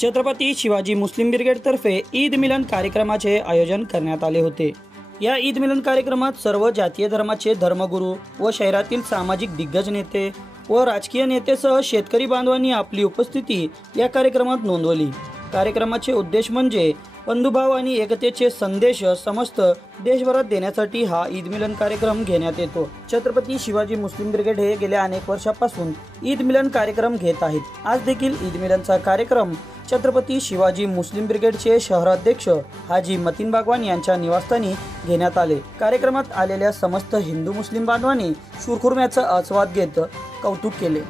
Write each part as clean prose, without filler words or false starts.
छत्रपती शिवाजी मुस्लिम ब्रिगेडतर्फे ईद मिलन कार्यक्रमाचे आयोजन करण्यात आले होते। या ईद मिलन कार्यक्रमात सर्व जातीय धर्माचे धर्मगुरू व शहरातील सामाजिक दिग्गज नेते व राजकीय नेतेसह शेतकरी बांधवांनी आपली उपस्थिती या कार्यक्रमात नोंदवली। कार्यक्रमाचे उद्देश म्हणजे बंधुभाव आणि एकतेचे संदेश समस्त देशभरात देण्यासाठी हा ईद मिलन कार्यक्रम घेण्यात येतो। छत्रपती शिवाजी मुस्लिम ब्रिगेड हे गेल्या अनेक वर्षापासून ईद मिलन कार्यक्रम घेत आहेत। आज देखील ईद मिलनचा कार्यक्रम छत्रपती शिवाजी मुस्लिम ब्रिगेडचे शहराध्यक्ष हाजी मतीन बागवान यांच्या निवासस्थानी घेण्यात आले। कार्यक्रमात आलेल्या समस्त हिंदू मुस्लिम बांधवांनी शिरखुर्म्याचा आस्वाद घेत कौतुक केले।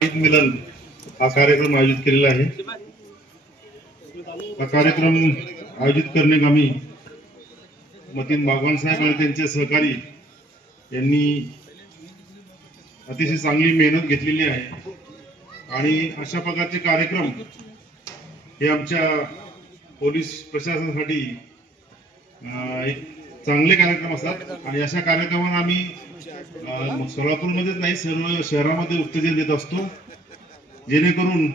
ईद मिलन हा कार्यक्रम आयोजित केलेला आहे। हा कार्यक्रम आयोजित करण्याकामी मतीन बागवान साहेब आणि त्यांचे सहकारी यांनी अतिशय चांगली मेहनत घेतलेली आहे आणि अशा प्रकारचे कार्यक्रम हे आमच्या पोलीस प्रशासनासाठी एक चांगले कार्यक्रम असतात आणि अशा कार्यक्रमांना आम्ही सोलापूरमध्येच नाही सर्व शहरामध्ये उत्तेजन देत असतो, जेणेकरून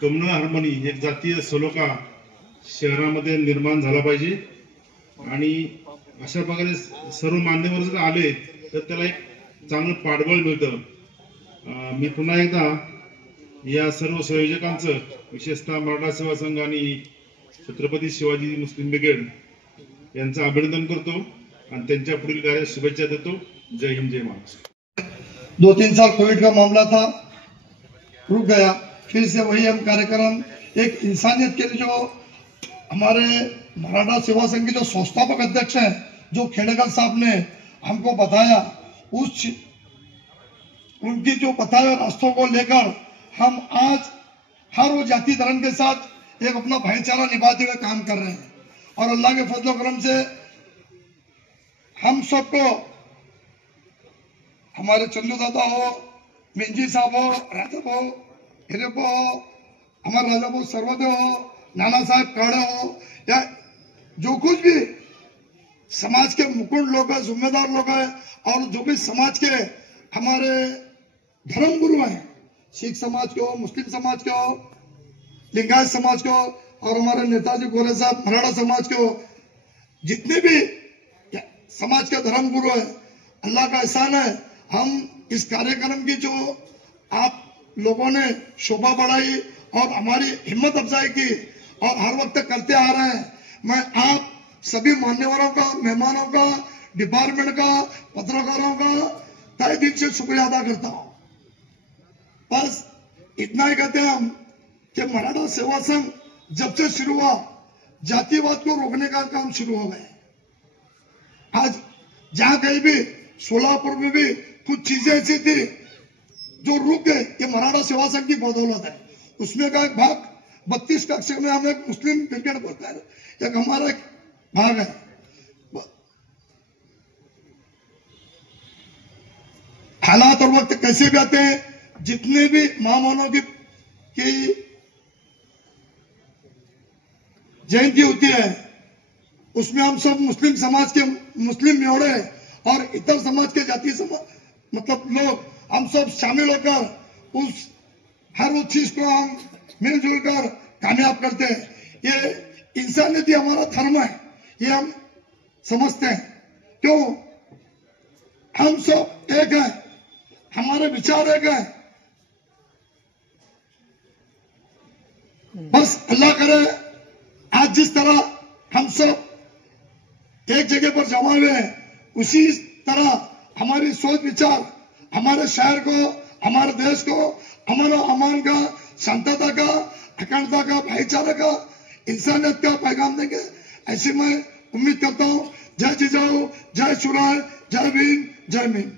कम्युनल हार्मनी एक जातीय सलोखा शहरामध्ये निर्माण झाला पाहिजे आणि अशा प्रकारे सर्व मान्यवर जर आले तर त्याला एक चांगलं पाठबळ मिळतं। मी पुन्हा एकदा या सर्व संयोजकांचं विशेषतः मराठा सेवा संघ आणि छत्रपती शिवाजी मुस्लिम ब्रिगेड यांचं अभिनंदन करतो और त्यांच्या पुढील कार्यास शुभेच्छा देतो। जय हिंद जय महाराष्ट्र। 2-3 साल कोविड का मामला था, रुक गया, फिर से वही हम कार्यक्रम एक इंसानियत के लिए जो हमारे मराठा सेवा संघ के जो संस्थापक अध्यक्ष हैं जो खेड़ेकर साहब ने हमको बताया, उस उनकी जो बताए रास्तों को लेकर हम आज हर वो जाति धर्म के साथ एक अपना भाईचारा निभाते हुए काम कर रहे हैं और अल्लाह के फजल करम से हम सबको, हमारे चंदू दादा हो, मिंजी साहब हो, राजब हो, हिरेब हो, हमारे राजा हो, सर्वदेव हो, नाना साहब कड़े हो, या जो कुछ भी समाज के मुकुंद लोग हैं, जिम्मेदार लोग हैं और जो भी समाज के हमारे धर्म गुरु हैं, सिख समाज के हो, मुस्लिम समाज के हो, लिंगायत समाज के हो, और हमारे नेताजी गोरे साहब, मराठा समाज के जितने भी समाज के धर्म गुरु है, अल्लाह का एहसान है, हम इस कार्यक्रम की जो आप लोगों ने शोभा बढ़ाई और हमारी हिम्मत अफजाई की और हर वक्त करते आ रहे हैं। मैं आप सभी मान्यवरों का, मेहमानों का, डिपार्टमेंट का, पत्रकारों का तहे दिल से शुक्रिया अदा करता हूं। बस इतना ही कहते हैं हम कि मराठा सेवा संघ जब से शुरू हुआ, जातिवाद को रोकने का काम शुरू हो गया। आज जहां कहीं भी, सोलापुर में भी कुछ चीजें ऐसी थी जो रुक गए, ये मराठा सेवा संघ की बदौलत है। उसमें का एक भाग 32 कक्षा में हम एक मुस्लिम ब्रिगेड बोलते हैं, एक हमारा एक भाग है। हालात और वक्त कैसे भी आते हैं, जितने भी महामानवों की जयंती होती है, उसमें हम सब मुस्लिम समाज के मुस्लिम मेड़े और इतर समाज के जातीय समाज मतलब लोग, हम सब शामिल होकर उस हर उस चीज को हम मिलजुल कर कामयाब करते हैं। ये इंसानियत हमारा धर्म है, ये हम समझते हैं। क्यों? हम सब एक हैं, हमारे विचार एक हैं। बस अल्लाह करे आज जिस तरह हम सब एक जगह पर जमा हुए हैं, उसी तरह हमारी सोच विचार हमारे शहर को, हमारे देश को अमन और अमान का, शांतता का, अखंडता का, भाईचारा का, इंसानियत का पैगाम देंगे, ऐसी मैं उम्मीद करता हूं। जय जिजाऊ, जय सुराय, जय भीम, जय मीम।